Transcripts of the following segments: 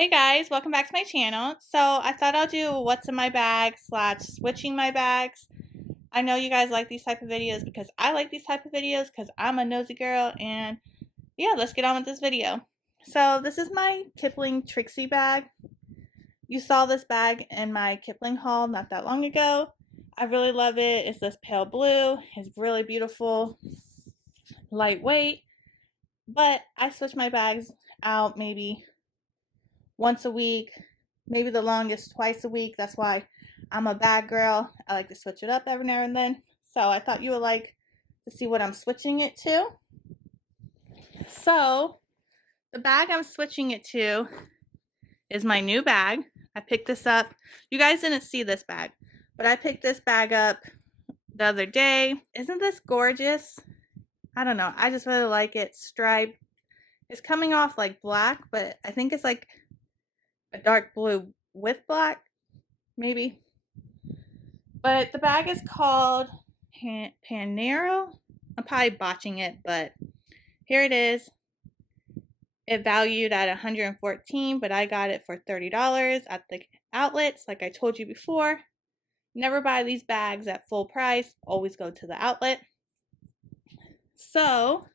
Hey guys, welcome back to my channel. So I thought I'll do what's in my bag / switching my bags. I know you guys like these type of videos because I like these type of videos because I'm a nosy girl, and yeah, let's get on with this video. So this is my Kipling Trixie bag. You saw this bag in my Kipling haul not that long ago. I really love it. It's this pale blue. It's really beautiful, lightweight, but I switch my bags out maybe once a week, maybe the longest twice a week. That's why I'm a bag girl. I like to switch it up every now and then. So I thought you would like to see what I'm switching it to. So the bag I'm switching it to is my new bag. I picked this up. You guys didn't see this bag, but I picked this bag up the other day. Isn't this gorgeous? I don't know. I just really like it. Striped. It's coming off like black, but I think it's like a dark blue with black, maybe. But the bag is called Panero. I'm probably botching it, but here it is. It valued at $114, but I got it for $30 at the outlets, like I told you before. Never buy these bags at full price. Always go to the outlet. So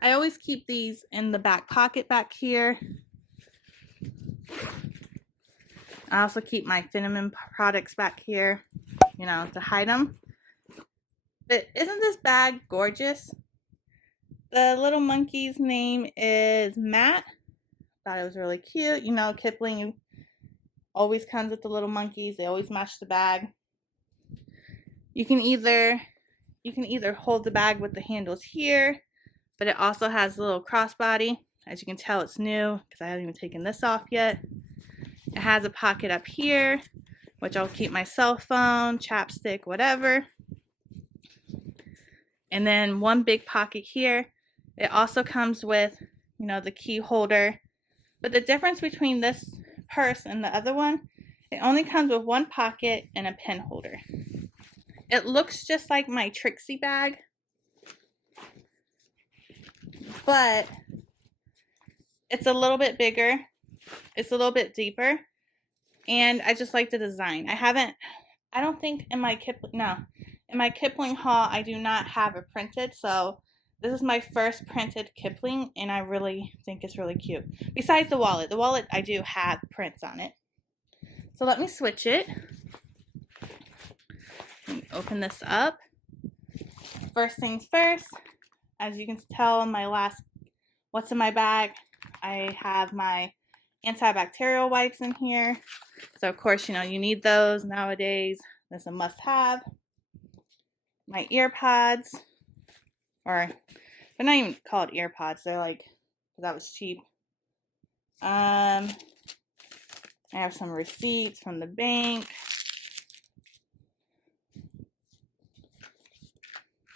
I always keep these in the back pocket back here. I also keep my cinnamon products back here, you know, to hide them. But isn't this bag gorgeous? The little monkey's name is Matt. Thought it was really cute. You know, Kipling always comes with the little monkeys. They always match the bag. You can either hold the bag with the handles here, but it also has a little crossbody. As you can tell, it's new because I haven't even taken this off yet. It has a pocket up here, which I'll keep my cell phone, chapstick, whatever. And then one big pocket here. It also comes with, you know, the key holder. But the difference between this purse and the other one, it only comes with one pocket and a pen holder. It looks just like my Trixie bag, but it's a little bit bigger. It's a little bit deeper. And I just like the design. I don't think in my Kipling haul, I do not have it printed. So this is my first printed Kipling, and I really think it's really cute. Besides the wallet. The wallet, I do have prints on it. So let me switch it. Let me open this up. First things first, as you can tell in my last what's in my bag, I have my antibacterial wipes in here. So of course, you know, you need those nowadays. That's a must-have. My ear pods, or they're not even called ear pods. They're like, that was cheap. I have some receipts from the bank.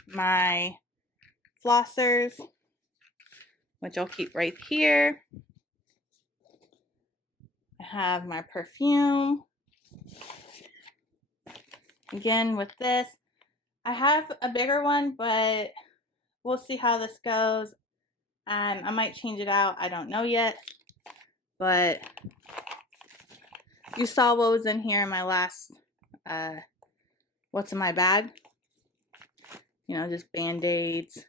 My flossers, which I'll keep right here. I have my perfume. Again, with this, I have a bigger one, but we'll see how this goes. I might change it out. I don't know yet. But you saw what was in here in my last what's in my bag. You know, just Band-Aids,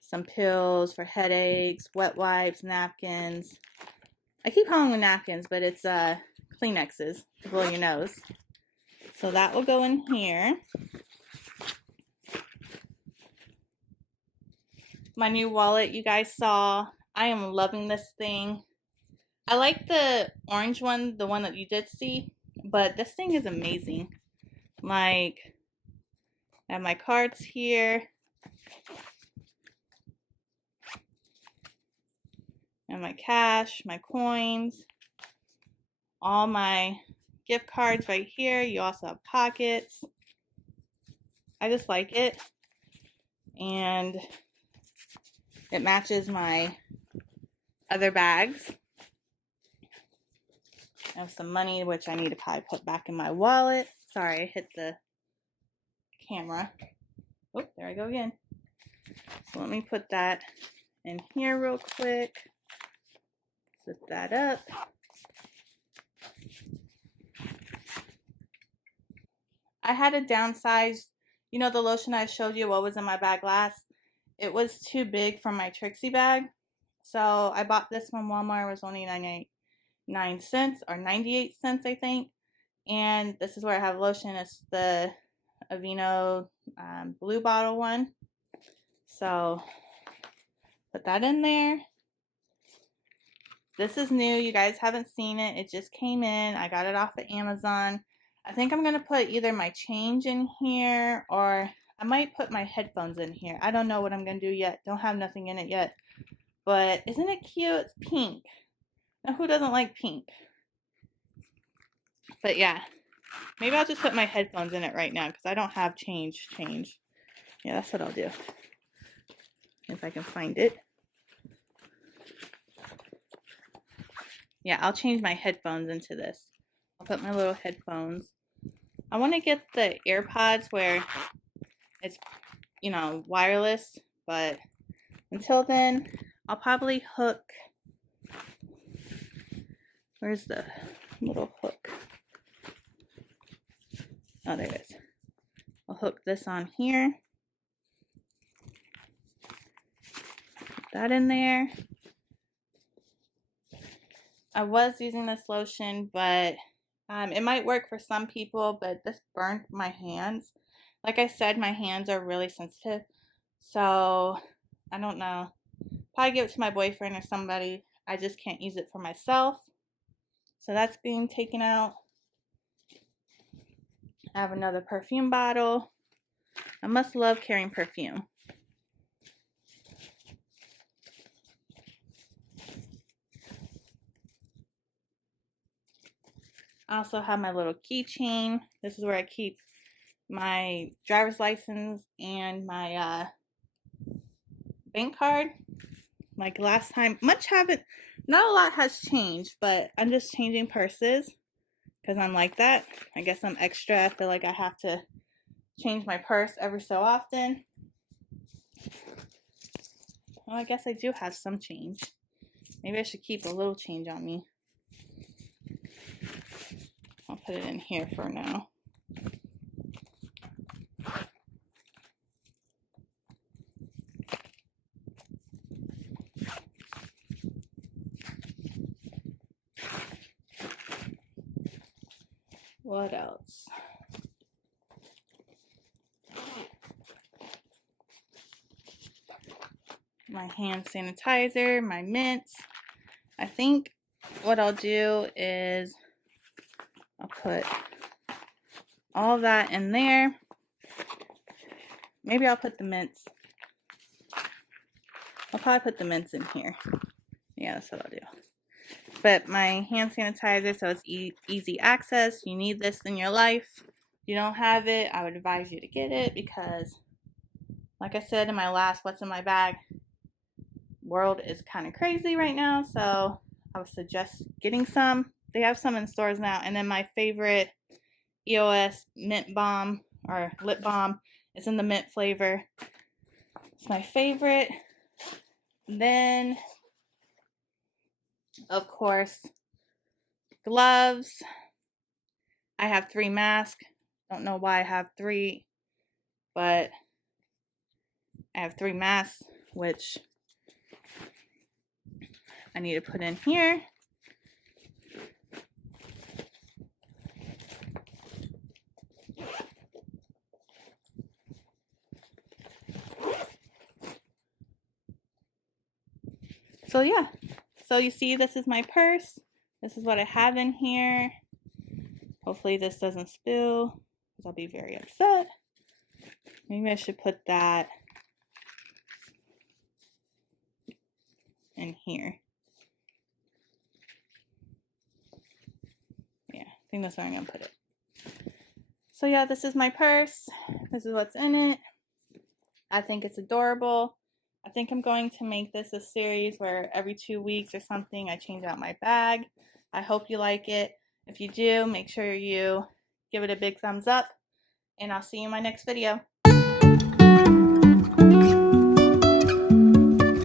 some pills for headaches, wet wipes, napkins. I keep calling them napkins, but it's Kleenexes to blow your nose. So that will go in here. My new wallet you guys saw. I am loving this thing. I like the orange one, the one that you did see, but this thing is amazing. Like, I have my cards here. And my cash, my coins, all my gift cards right here. You also have pockets. I just like it. And it matches my other bags. I have some money, which I need to probably put back in my wallet. Sorry, I hit the camera. Oh, there I go again. So let me put that in here real quick. Zip that up. I had to downsize. You know the lotion I showed you what was in my bag last? It was too big for my Trixie bag. So I bought this from Walmart. It was only 99 cents or 98 cents, I think. And this is where I have lotion. It's the Aveeno blue bottle one. So put that in there. This is new. You guys haven't seen it. It just came in. I got it off of Amazon. I think I'm going to put either my change in here or I might put my headphones in here. I don't know what I'm going to do yet. Don't have nothing in it yet. But isn't it cute? It's pink. Now who doesn't like pink? But yeah. Maybe I'll just put my headphones in it right now because I don't have change. Yeah, that's what I'll do. If I can find it. Yeah, I'll change my headphones into this. I'll put my little headphones. I want to get the AirPods where it's, you know, wireless, but until then, I'll probably hook. Where's the little hook? Oh, there it is. I'll hook this on here. Put that in there. I was using this lotion, but it might work for some people, but this burned my hands. Like I said, my hands are really sensitive. So, I don't know. Probably give it to my boyfriend or somebody. I just can't use it for myself. So that's being taken out. I have another perfume bottle. I must love carrying perfume. I also have my little keychain. This is where I keep my driver's license and my bank card. Like last time, not a lot has changed, but I'm just changing purses because I'm like that. I guess I'm extra. I feel like I have to change my purse every so often. Well, I guess I do have some change. Maybe I should keep a little change on me. I'll put it in here for now. What else? My hand sanitizer, my mints. I think what I'll do is I'll put all that in there. Maybe I'll put the mints. I'll probably put the mints in here. Yeah, that's what I'll do. But my hand sanitizer, so it's easy access. You need this in your life. If you don't have it, I would advise you to get it because, like I said in my last What's in My Bag, world is kind of crazy right now. So I would suggest getting some. They have some in stores now. And then my favorite EOS mint balm or lip balm. It's in the mint flavor. It's my favorite. Then, of course, gloves. I have 3 masks. Don't know why I have 3, but I have 3 masks, which I need to put in here. So yeah, so you see this is my purse. This is what I have in here. Hopefully this doesn't spill because I'll be very upset. Maybe I should put that in here. Yeah, I think that's where I'm going to put it. So yeah, this is my purse. This is what's in it. I think it's adorable. I think I'm going to make this a series where every 2 weeks or something I change out my bag. I hope you like it. If you do, make sure you give it a big thumbs up. And I'll see you in my next video.